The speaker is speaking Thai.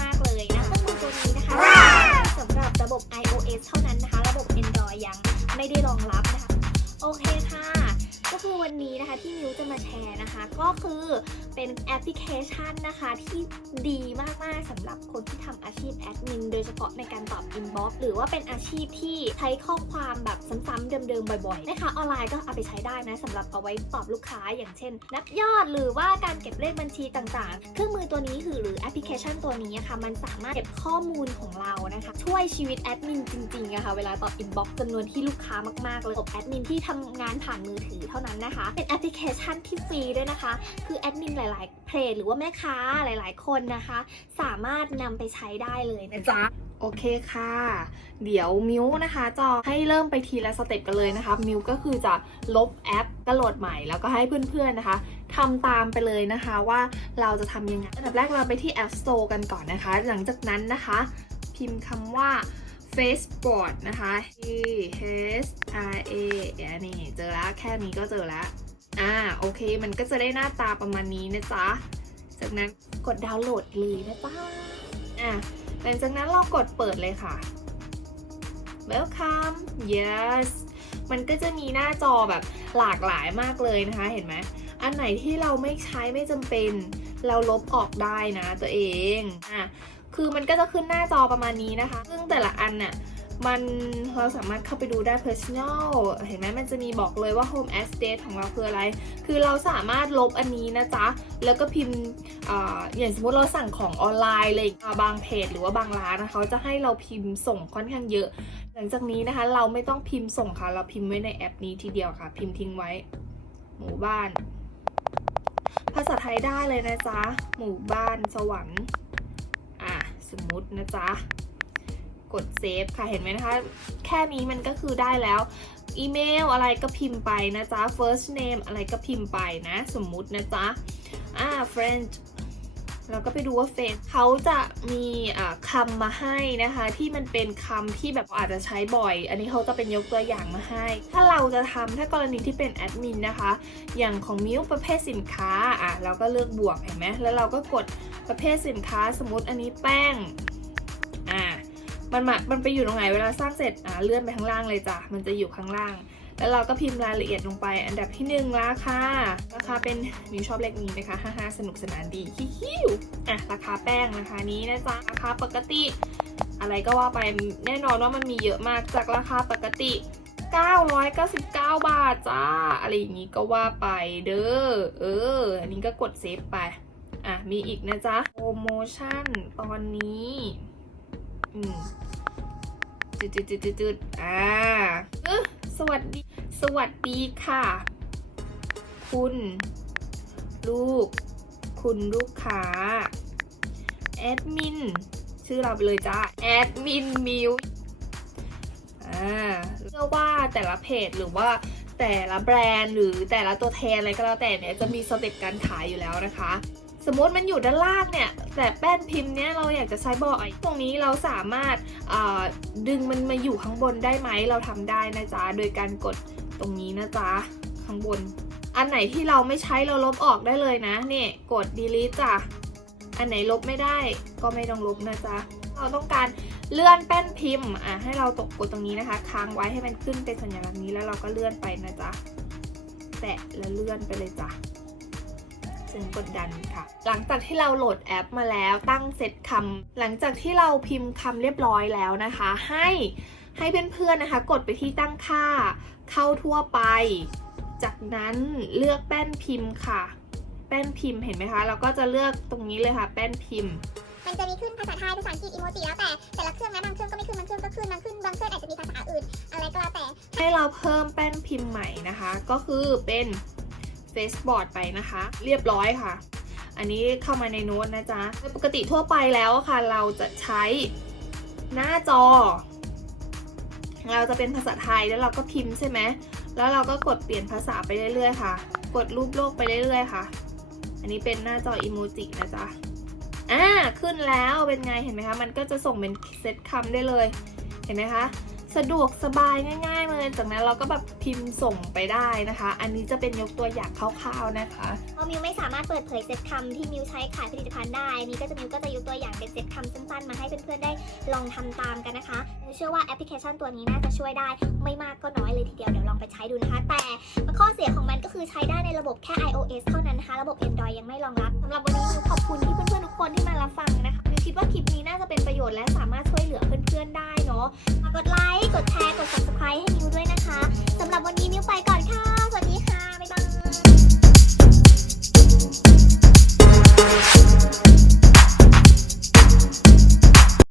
มาก ๆ เลยนะเครื่องมือตัวนี้นะคะสำหรับระบบ iOS เท่านั้นนะคะ ระบบ Android ยังไม่ได้รองรับนะคะ โอเคค่ะ ก็คือวันนี้นะคะที่มิวจะมาแชร์นะคะ ก็คือ เป็นแอปพลิเคชันนะคะที่ดีมาก ๆสำหรับคนที่ทำอาชีพแอดมินโดยเฉพาะในการตอบอินบ็อกซ์หรือว่าเป็นอาชีพที่ใช้ข้อความแบบซ้ำๆเดิมๆบ่อยๆนะคะออนไลน์ก็เอาไปใช้ได้นะสำหรับเอาไว้ตอบลูกค้าอย่างเช่น นับยอดหรือว่าการเก็บเลขบัญชีต่างๆ เครื่องมือตัวนี้คือหรือแอปพลิเคชันตัวนี้อะค่ะมันสามารถเก็บข้อมูลของเรานะคะช่วยชีวิตแอดมินจริงๆอะค่ะเวลาตอบอินบ็อกซ์จำนวนที่ลูกค้ามากๆเลยแอดมินที่ทำงานผ่านมือถือเท่านั้นนะคะ เป็นแอปพลิเคชันที่ฟรีด้วยนะคะ คือแอดมินหลายๆ เพจหรือว่าแม่ค้าหลาย ๆ คนนะคะ สามารถนำไปใช้ได้เลยนะจ๊ะโอเคค่ะ เดี๋ยวมิวนะคะจะให้เริ่มไปทีละสเต็ปกันเลยนะคะ มิวก็คือจะลบแอปก็โหลดใหม่แล้วก็ให้เพื่อนๆนะคะทำตามไปเลยนะคะว่าเราจะทำยังไงอันดับแรกเราไปที่ App Store กันก่อนนะคะ หลังจากนั้นนะคะ พิมพ์คำว่า Facebook นะคะ T H R A อันนี้เจอแล้วแค่นี้ก็เจอแล้ว อ่าโอเค มันก็จะได้หน้าตาประมาณนี้นะจ๊ะ จากนั้นกดดาวน์โหลดเลยนะจ๊ะอะหลังจากนั้นเรากดเปิดเลยค่ะ Welcome yes มันก็จะมีหน้าจอแบบหลากหลายมากเลยนะคะ เห็นไหม อันไหนที่เราไม่ใช้ไม่จำเป็น เราลบออกได้นะตัวเอง อะ คือมันก็จะขึ้นหน้าจอประมาณนี้นะคะ ซึ่งแต่ละอันน่ะ มันเราสามารถเข้าไปดูได้ personal เห็นไหมมันจะมีบอกเลยว่า home address ของเราคืออะไร คือเราสามารถลบอันนี้นะจ๊ะ แล้วก็พิมพ์ออย่างสมมติเราสั่งของออนไลน์เลยบางเพจหรือว่าบางร้านนะคะเขาจะให้เราพิมพ์ส่งค่อนข้างเยอะ หลังจากนี้นะคะเราไม่ต้องพิมพ์ส่งค่ะ เราพิมพ์ไว้ในแอปนี้ทีเดียวค่ะ พิมพ์ทิ้งไว้ หมู่บ้าน ภาษาไทยได้เลยนะจ๊ะ หมู่บ้านสวรรค์ อะสมมตินะจ๊ะ กดเซฟค่ะเห็นไหมนะคะ แค่นี้มันก็คือได้แล้ว อีเมลอะไรก็พิมพ์ไปนะจ๊ะ first name อะไรก็พิมพ์ไปนะ สมมุตินะจ๊ะ อ่า French เราก็ไปดูว่าเฟซเขาจะมีอ่าคำมาให้นะคะ ที่มันเป็นคำที่แบบอาจจะใช้บ่อย อันนี้เขาจะเป็นยกตัวอย่างมาให้ ถ้าเราจะทำถ้ากรณีที่เป็นแอดมินนะคะ อย่างของมิวประเภทสินค้าอะเราก็เลือกบวกเห็นไหมแล้วเราก็กดประเภทสินค้าสมมติอันนี้แป้ง มันมามันไปอยู่ตรงไหนเวลาสร้างเสร็จอ่าเลื่อนไปข้างล่างเลยจ้ะมันจะอยู่ข้างล่าง แล้วเราก็พิมพ์รายละเอียดลงไป อันดับที่หนึ่งราคาราคาเป็นมิวชอบเลขนี้นะคะฮ่าๆสนุกสนานดีฮิวอะราคาแป้งราคานี้นะจ๊ะราคาปกติ อะไรก็ว่าไปแน่นอนว่ามันมีเยอะมากจากราคาปกติ999 บาทจ้า อะไรอย่างนี้ก็ว่าไปเด้อ เออ อันนี้ก็กดเซฟไป อะ มีอีกนะจ๊ะ โปรโมชั่นตอนนี้ อืมจุดจุดจุดจุดจุดอ่าเออสวัสดี สวัสดีค่ะ คุณ ลูก คุณลูกค้า แอดมิน ชื่อเราไปเลยจ้า แอดมินมิวอ่าเชื่อว่าแต่ละเพจหรือว่าแต่ละแบรนด์หรือแต่ละตัวแทนอะไรก็แล้วแต่เนี่ยจะมีสเต็ปการขายอยู่แล้วนะคะ สมมติมันอยู่ด้านล่างเนี่ย แต่แป้นพิมพ์เนี่ยเราอยากจะใช้บ่อย ตรงนี้เราสามารถดึงมันมาอยู่ข้างบนได้ไหม เราทำได้นะจ๊ะ โดยการกดตรงนี้นะจ๊ะ ข้างบน อันไหนที่เราไม่ใช้เราลบออกได้เลยนะเนี่ยกด delete จ้ะ อันไหนลบไม่ได้ก็ไม่ต้องลบนะจ๊ะ เราต้องการเลื่อนแป้นพิมพ์ อะให้เราตกกดตรงนี้นะคะ ค้างไว้ให้มันขึ้นเป็นสัญลักษณ์นี้แล้วเราก็เลื่อนไปนะจ๊ะ แตะแล้วเลื่อนไปเลยจ้ะ ซึ่งกดดันค่ะ หลังจากที่เราโหลดแอปมาแล้วตั้งเสร็จคำหลังจากที่เราพิมพ์คำเรียบร้อยแล้วนะคะ ให้ให้เพื่อนๆนะคะ กดไปที่ตั้งค่า เข้าทั่วไป จากนั้นเลือกแป้นพิมพ์ค่ะ แป้นพิมพ์เห็นไหมคะเราก็จะเลือกตรงนี้เลยค่ะ แป้นพิมพ์มันจะมีขึ้นภาษาไทยภาษาอังกฤษอีโมจิแล้วแต่แต่ละเครื่องนะบางเครื่องก็ไม่ขึ้นบางเครื่องก็ขึ้นบางขึ้นบางเครื่องอาจจะมีภาษาอื่น อะไรก็แล้วแต่ ให้เราเพิ่มแป้นพิมพ์ใหม่นะคะ ก็คือเป็น Faceboard ไปนะคะ เรียบร้อยค่ะ อันนี้เข้ามาในโน้ตนะจ๊ะโดยปกติทั่วไปแล้วค่ะ เราจะใช้หน้าจอ เราจะเป็นภาษาไทยแล้วเราก็พิมพ์ใช่ไหมแล้วเราก็กดเปลี่ยนภาษาไปเรื่อยๆค่ะ กดรูปโลกไปเรื่อยๆค่ะ อันนี้เป็นหน้าจออีโมจินะจ๊ะอ่าขึ้นแล้วเป็นไงเห็นไหมคะ มันก็จะส่งเป็นเซตคำได้เลย เห็นไหมคะ สะดวกสบายง่าย ๆ เลย จากนั้นเราก็แบบพิมพ์ส่งไปได้นะคะ อันนี้จะเป็นยกตัวอย่างคร่าวๆนะคะเพราะมิวไม่สามารถเปิดเผยเซตคำที่มิวใช้ขายผลิตภัณฑ์ได้นนี่ก็จะมิวก็จะยกตัวอย่างเป็นเซตคำสั้นๆ มาให้เพื่อนๆได้ลองทำตามกันนะคะมิวเชื่อว่าแอปพลิเคชันตัวนี้น่าจะช่วยได้ ไม่มากก็น้อยเลยทีเดียวเดี๋ยวลองไปใช้ดูนะคะแต่ข้อเสียของมันก็คือใช้ได้ในระบบแค่ iOS เท่านั้นนะคะระบบ Android ยังไม่รองรับสำหรับวันนี้มิวขอบคุณที่เพื่อนๆทุกคนที่มารับฟังนะคะ คิดว่าคลิปนี้น่าจะเป็นประโยชน์และสามารถช่วยเหลือเพื่อนๆได้เนาะมากดไลค์ กดแชร์ กด subscribe ให้นิว